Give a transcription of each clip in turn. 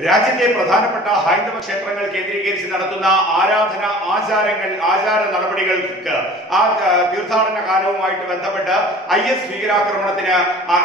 രാജ്യത്തെ പ്രധാനപ്പെട്ട ഹൈന്ദവ ക്ഷേത്രങ്ങൾ കേന്ദ്രീകരിച്ച് നടത്തുന്ന ആരാധന ആചാരങ്ങൾ ആചാര നടപടികൾക്ക് ആ തീർത്ഥാടന കാലവുമായിട്ട് ബന്ധപ്പെട്ട് ഐ എസ് ഭീകരാക്രമണത്തിന്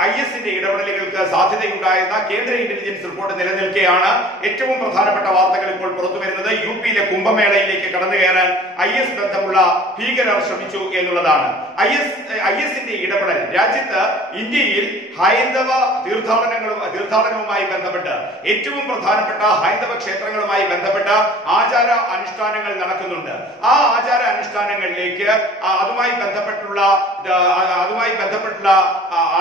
ഐ എസിന്റെ ഇടപെടലുകൾക്ക് സാധ്യതയുണ്ടായെന്ന കേന്ദ്ര ഇന്റലിജൻസ് റിപ്പോർട്ട് നിലനിൽക്കെയാണ് ഏറ്റവും പ്രധാനപ്പെട്ട വാർത്തകൾ ഇപ്പോൾ പുറത്തു വരുന്നത്. യു പിയിലെ കുംഭമേളയിലേക്ക് കടന്നു കയറാൻ ഐ എസ് ബന്ധമുള്ള ഭീകരർ ശ്രമിച്ചു എന്നുള്ളതാണ്. ഐ എസ് ഐ എസിന്റെ ഇടപെടൽ രാജ്യത്ത് ഇന്ത്യയിൽ ഹൈന്ദവ തീർത്ഥാടനങ്ങളും തീർത്ഥാടനവുമായി ബന്ധപ്പെട്ട് ഏറ്റവും പ്രധാനപ്പെട്ട ഹൈന്ദവ ക്ഷേത്രങ്ങളുമായി ബന്ധപ്പെട്ട ആചാര അനുഷ്ഠാനങ്ങൾ നടക്കുന്നുണ്ട്. ആ ആചാര അനുഷ്ഠാനങ്ങളിലേക്ക് അതുമായി ബന്ധപ്പെട്ടുള്ള അതുമായി ബന്ധപ്പെട്ടുള്ള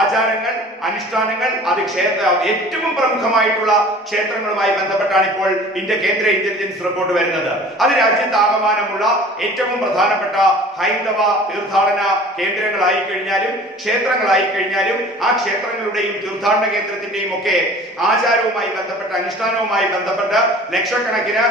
ആചാരങ്ങൾ അനുഷ്ഠാനങ്ങൾ അത് ക്ഷേത്ര ഏറ്റവും പ്രമുഖമായിട്ടുള്ള ക്ഷേത്രങ്ങളുമായി ബന്ധപ്പെട്ടാണ് ഇപ്പോൾ ഇന്ത്യ കേന്ദ്ര ഇന്റലിജൻസ് റിപ്പോർട്ട് വരുന്നത്. അത് രാജ്യത്താകമാനമുള്ള ഏറ്റവും പ്രധാനപ്പെട്ട ഹൈന്ദവ തീർത്ഥാടന കേന്ദ്രങ്ങളായി കഴിഞ്ഞാലും ക്ഷേത്രങ്ങളായി കഴിഞ്ഞാലും ആ ക്ഷേത്രങ്ങളുടെയും തീർത്ഥാടന കേന്ദ്രത്തിന്റെയും ഒക്കെ ആചാരവുമായി ബന്ധപ്പെട്ട അനുഷ്ഠാനവുമായി ബന്ധപ്പെട്ട് ലക്ഷക്കണക്കിന്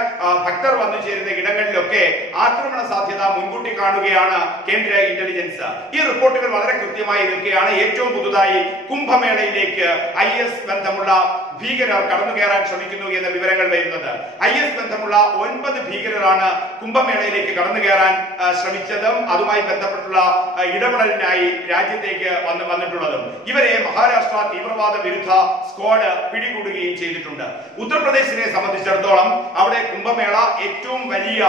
ഭക്തർ വന്നു ചേരുന്ന ഇടങ്ങളിലൊക്കെ ആക്രമണ സാധ്യത മുൻകൂട്ടി കാണുകയാണ് കേന്ദ്ര ഇന്റലിജൻസ് ഈ റിപ്പോർട്ടുകൾ വളരെ കൃത്യമായി നിൽക്കുകയാണ്. ഏറ്റവും പുതുതായി കുംഭമേളയിലേക്ക് ഐ എസ് ബന്ധമുള്ള ഭീകരർ കടന്നു കയറാൻ ശ്രമിക്കുന്നു എന്ന വിവരങ്ങൾ വരുന്നത്. ഐ എസ് ബന്ധമുള്ള ഒൻപത് ഭീകരരാണ് കുംഭമേളയിലേക്ക് കടന്നു കയറാൻ ശ്രമിച്ചതും അതുമായി ബന്ധപ്പെട്ടുള്ള ഇടപെടലിനായി രാജ്യത്തേക്ക് വന്ന് വന്നിട്ടുള്ളതും. ഇവരെ മഹാരാഷ്ട്ര തീവ്രവാദ വിരുദ്ധ സ്ക്വാഡ് പിടികൂടുകയും ചെയ്തിട്ടുണ്ട്. ഉത്തർപ്രദേശിനെ സംബന്ധിച്ചിടത്തോളം അവിടെ കുംഭമേള ഏറ്റവും വലിയ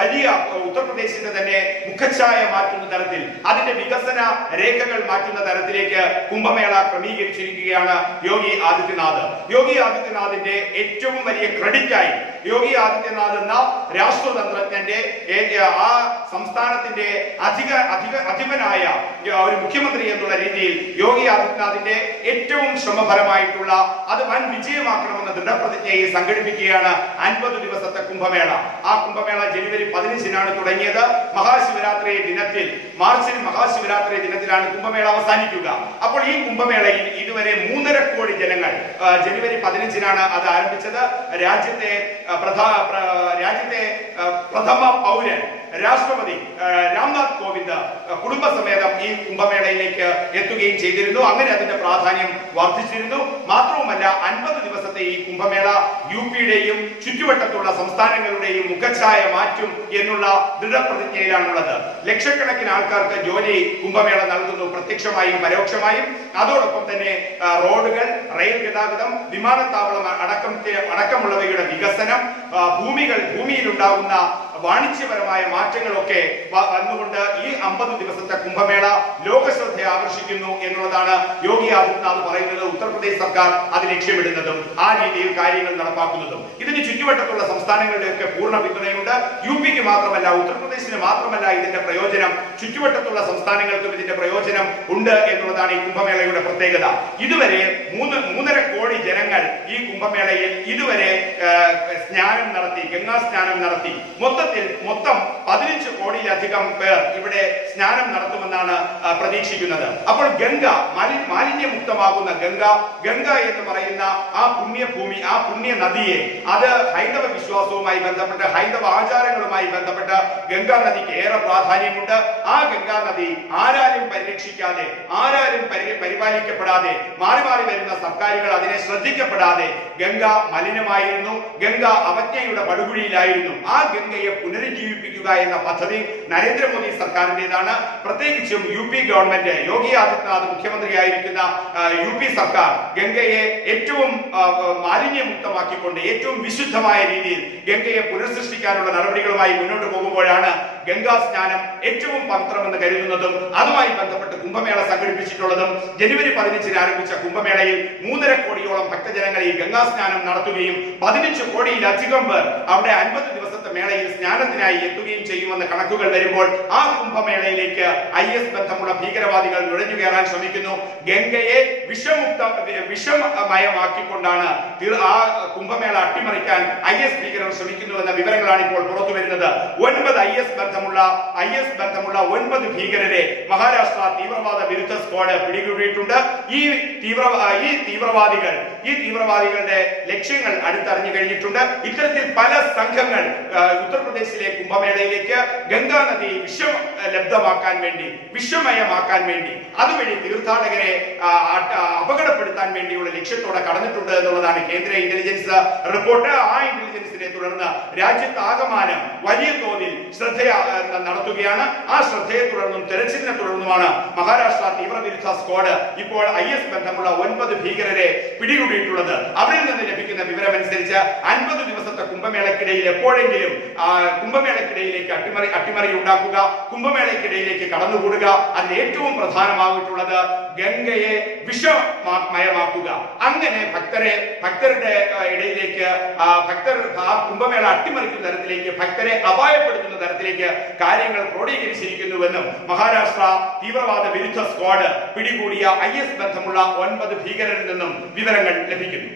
വലിയ ഉത്തർപ്രദേശിന്റെ തന്നെ മുഖച്ഛായ മാറ്റുന്ന തരത്തിൽ അതിന്റെ വികസന രേഖകൾ മാറ്റുന്ന തരത്തിലേക്ക് കുംഭമേള ക്രമീകരിച്ചിരിക്കുകയാണ് യോഗി ആദിത്യനാഥ്. യോഗി ആദിത്യനാഥിന്റെ ഏറ്റവും വലിയ ക്രെഡിറ്റ് ആയി യോഗി ആദിത്യനാഥ് എന്ന രാഷ്ട്രതന്ത്രജ്ഞന്റെ ആ സംസ്ഥാനത്തിന്റെ അധിക അധിക അധിപനായ ഒരു മുഖ്യമന്ത്രി എന്നുള്ള രീതിയിൽ യോഗി ആദിത്യനാഥിന്റെ ഏറ്റവും ശ്രമഫലമായിട്ടുള്ള അത് വൻ വിജയമാക്കണമെന്ന ദൃഢപ്രതിജ്ഞയെ സംഘടിപ്പിക്കുകയാണ് അൻപത് ദിവസത്തെ കുംഭമേള. ആ കുംഭമേള ജനുവരി പതിനഞ്ചിനാണ് തുടങ്ങിയത്. മഹാശിവരാത്രി ദിനത്തിൽ മാർച്ചിൽ മഹാശിവരാത്രി ദിനത്തിലാണ് കുംഭമേള അവസാനിക്കുക. അപ്പോൾ ഈ കുംഭമേളയിൽ ഇതുവരെ മൂന്നര കോടി ജനങ്ങൾ ജനുവരി പതിനഞ്ചിനാണ് അത് ആരംഭിച്ചത്. രാജ്യത്തെ പ്രധാ പ്ര- രാജ്യത്തെ ആ, പ്രഥമ പൗരൻ രാഷ്ട്രപതി കുടുംബസമേതം ഈ കുംഭമേളയിലേക്ക് എത്തുകയും ചെയ്തിരുന്നു. അങ്ങനെ അതിന്റെ പ്രാധാന്യം വർദ്ധിച്ചിരുന്നു. മാത്രവുമല്ല അൻപത് ദിവസത്തെ ഈ കുംഭമേള യു പിയുടെയും ചുറ്റുവട്ടത്തുള്ള സംസ്ഥാനങ്ങളുടെയും മുഖച്ഛായ മാറ്റും എന്നുള്ള ദൃഢപ്രതിജ്ഞയിലാണുള്ളത്. ലക്ഷക്കണക്കിന് ആൾക്കാർക്ക് ജോലി കുംഭമേള നൽകുന്നു പ്രത്യക്ഷമായും പരോക്ഷമായും. അതോടൊപ്പം തന്നെ റോഡുകൾ റെയിൽ ഗതാഗതം വിമാനത്താവളം അടക്കം അടക്കമുള്ളവയുടെ വികസനം ഭൂമികൾ ഭൂമിയിൽ ഉണ്ടാകുന്ന വാണിജ്യപരമായ മാറ്റങ്ങളൊക്കെ വന്നുകൊണ്ട് ഈ അമ്പത് ദിവസത്തെ കുംഭമേള ലോകശ്രദ്ധയെ ആകർഷിക്കുന്നു എന്നുള്ളതാണ് യോഗി ആദിത്യനാഥ് പറയുന്നത്. ഉത്തർപ്രദേശ് സർക്കാർ അത് ലക്ഷ്യമിടുന്നതും ആ രീതിയിൽ കാര്യങ്ങൾ നടപ്പാക്കുന്നതും. ഇതിന് ചുറ്റുവട്ടത്തുള്ള സംസ്ഥാനങ്ങളുടെയൊക്കെ പൂർണ പിന്തുണയുണ്ട്. യു പിക്ക് മാത്രമല്ല ഉത്തർപ്രദേശിന് മാത്രമല്ല ഇതിന്റെ പ്രയോജനം ചുറ്റുവട്ടത്തുള്ള സംസ്ഥാനങ്ങൾക്കും ഇതിന്റെ പ്രയോജനം ഉണ്ട് എന്നുള്ളതാണ് ഈ കുംഭമേളയുടെ പ്രത്യേകത. ഇതുവരെ മൂന്ന് മൂന്നര കോടി ജനങ്ങൾ ഈ കുംഭമേളയിൽ ഇതുവരെ സ്നാനം നടത്തി ഗംഗാ സ്നാനം നടത്തി. മൊത്തത്തിൽ മൊത്തം പതിനഞ്ച് കോടിയിലധികം പേർ ഇവിടെ സ്നാനം നടത്തുമെന്നാണ് പ്രതീക്ഷിക്കുന്നത്. അപ്പോൾ ഗംഗ മലി മാലിന്യമുക്തമാകുന്ന ഗംഗ ഗംഗ എന്ന് പറയുന്ന ആ പുണ്യഭൂമി ആ പുണ്യ നദിയെ അത് ഹൈന്ദവ വിശ്വാസവുമായി ബന്ധപ്പെട്ട് ഹൈന്ദവ ആചാരങ്ങളുമായി ബന്ധപ്പെട്ട് ഗംഗാ നദിക്ക് ഏറെ പ്രാധാന്യമുണ്ട്. ആ ഗംഗാ നദി ആരാരും പരിരക്ഷിക്കാതെ പരി പരിപാലിക്കപ്പെടാതെ മാറി മാറി വരുന്ന സർക്കാരുകൾ അതിനെ ശ്രദ്ധിക്കപ്പെടാതെ ഗംഗ മലിനമായിരുന്നു. ഗംഗ അവജ്ഞയുടെ പടുകുഴിയിലായിരുന്നു ആ ഗംഗയെ പുനരുജ്ജീവിപ്പിക്കുക എന്ന പദ്ധതി നരേന്ദ്രമോദി സർക്കാരിന്റേതാണ് പ്രത്യേകിച്ചും U P government Yogi Adityanath മുഖ്യമന്ത്രിയായിരിക്കുന്ന U P സർക്കാർ ഗംഗയെ ഏറ്റവും മാലിന്യമുക്തമാക്കിക്കൊണ്ട് ഏറ്റവും വിശുദ്ധമായ രീതിയിൽ ഗംഗയെ പുനഃസൃഷ്ടിക്കാനുള്ള നടപടികളുമായി മുന്നോട്ട് പോകുമ്പോഴാണ് ഗംഗാ സ്നാനം ഏറ്റവും പവിത്രമെന്ന് കരുതുന്നതും അതുമായി ബന്ധപ്പെട്ട് കുംഭമേള സംഘടിപ്പിച്ചിട്ടുള്ളതും ജനുവരി പതിനഞ്ചിന് ആരംഭിച്ച കുംഭമേളയിൽ മൂന്നര കോടിയോളം ഭക്തജനങ്ങൾ ഈ ഗംഗാ സ്നാനം നടത്തുകയും പതിനഞ്ച് കോടിയിലധികം പേർ അവിടെ അൻപത് ദിവസത്തെ മേളയിൽ സ്നാനത്തിനായി എത്തുകയും ചെയ്യുമെന്ന കണക്കുകൾ വരുമ്പോൾ ആ കുംഭമേളയിലേക്ക് ഐ എസ് ബന്ധമുള്ള ഭീകരവാദികൾ നുഴഞ്ഞു കയറാൻ ശ്രമിക്കുന്നു. ഗംഗയെ വിഷമുക്ത വിഷമയമാക്കിക്കൊണ്ടാണ് ആ കുംഭമേള അട്ടിമറിക്കാൻ ഐ എസ് ഭീകരർ ശ്രമിക്കുന്നു എന്ന വിവരങ്ങളാണ് ഇപ്പോൾ പുറത്തു വരുന്നത്. ഒൻപത് ഐ എസ് ബന്ധമുള്ള ഐ എസ് ബന്ധമുള്ള ഒൻപത് ഭീകരരെ മഹാരാഷ്ട്ര തീവ്രവാദ വിരുദ്ധ സ്ക്വാഡ് പിടികൂടിയിട്ടുണ്ട്. ഈ തീവ്ര ഈ തീവ്രവാദികൾ ഈ തീവ്രവാദികളുടെ ലക്ഷ്യങ്ങൾ അടുത്തറിഞ്ഞു കഴിഞ്ഞിട്ടുണ്ട്. ഇത്തരത്തിൽ പല സംഘങ്ങൾ ഉത്തർപ്രദേശിലെ കുംഭമേളയിലേക്ക് ഗംഗാ നദി വിശ്വ ലബ്ധമാക്കാൻ വേണ്ടി വിശ്വമയമാക്കാൻ വേണ്ടി. അതുവഴി തീർത്ഥാടകരെ ആ, അപകടപ്പെടുത്താൻ വേണ്ടിയുള്ള ലക്ഷ്യത്തോടെ കടന്നിട്ടുണ്ട് എന്നുള്ളതാണ് കേന്ദ്ര ഇന്റലിജൻസ് റിപ്പോർട്ട് ആ ഇന്റലിജൻസിനെ തുടർന്ന് രാജ്യത്താകമാനം വലിയ തോതിൽ ശ്രദ്ധ നടത്തുകയാണ്. ആ ശ്രദ്ധയെ തുടർന്നും തെരച്ചിലിനെ തുടർന്നുമാണ് മഹാരാഷ്ട്ര തീവ്രവിരുദ്ധ സ്ക്വാഡ് ഇപ്പോൾ ഐ എസ് ബന്ധമുള്ള ഒൻപത് ഭീകരരെ പിടികൂടിയിട്ടുള്ളത്. അവരിൽ നിന്ന് ലഭിക്കുന്ന വിവരമനുസരിച്ച് അൻപത് ദിവസത്തെ കുംഭമേളക്കിടയിൽ എപ്പോഴെങ്കിലും കുംഭമേളക്കിടയിലേക്ക് അട്ടിമറി അട്ടിമറി ഉണ്ടാക്കുക കുംഭമേളക്കിടയിലേക്ക് കടന്നുകൂടുക. അതിൽ ഏറ്റവും പ്രധാനമായിട്ടുള്ളത് ഗംഗയെ വിഷമയമാക്കുക അങ്ങനെ ഭക്തരെ ഭക്തരുടെ ഇടയിലേക്ക് ഭക്തർ ആ കുംഭമേള അട്ടിമറിക്കുന്ന തരത്തിലേക്ക് ഭക്തരെ അപായപ്പെടുത്തുന്ന തരത്തിലേക്ക് കാര്യങ്ങൾ ക്രോഡീകരിച്ചിരിക്കുന്നുവെന്നും മഹാരാഷ്ട്ര തീവ്രവാദ വിരുദ്ധ സ്ക്വാഡ് പിടികൂടിയ ഐ എസ് ബന്ധമുള്ള ഒൻപത് ഭീകരരിൽ നിന്നും വിവരങ്ങൾ ലഭിക്കുന്നു.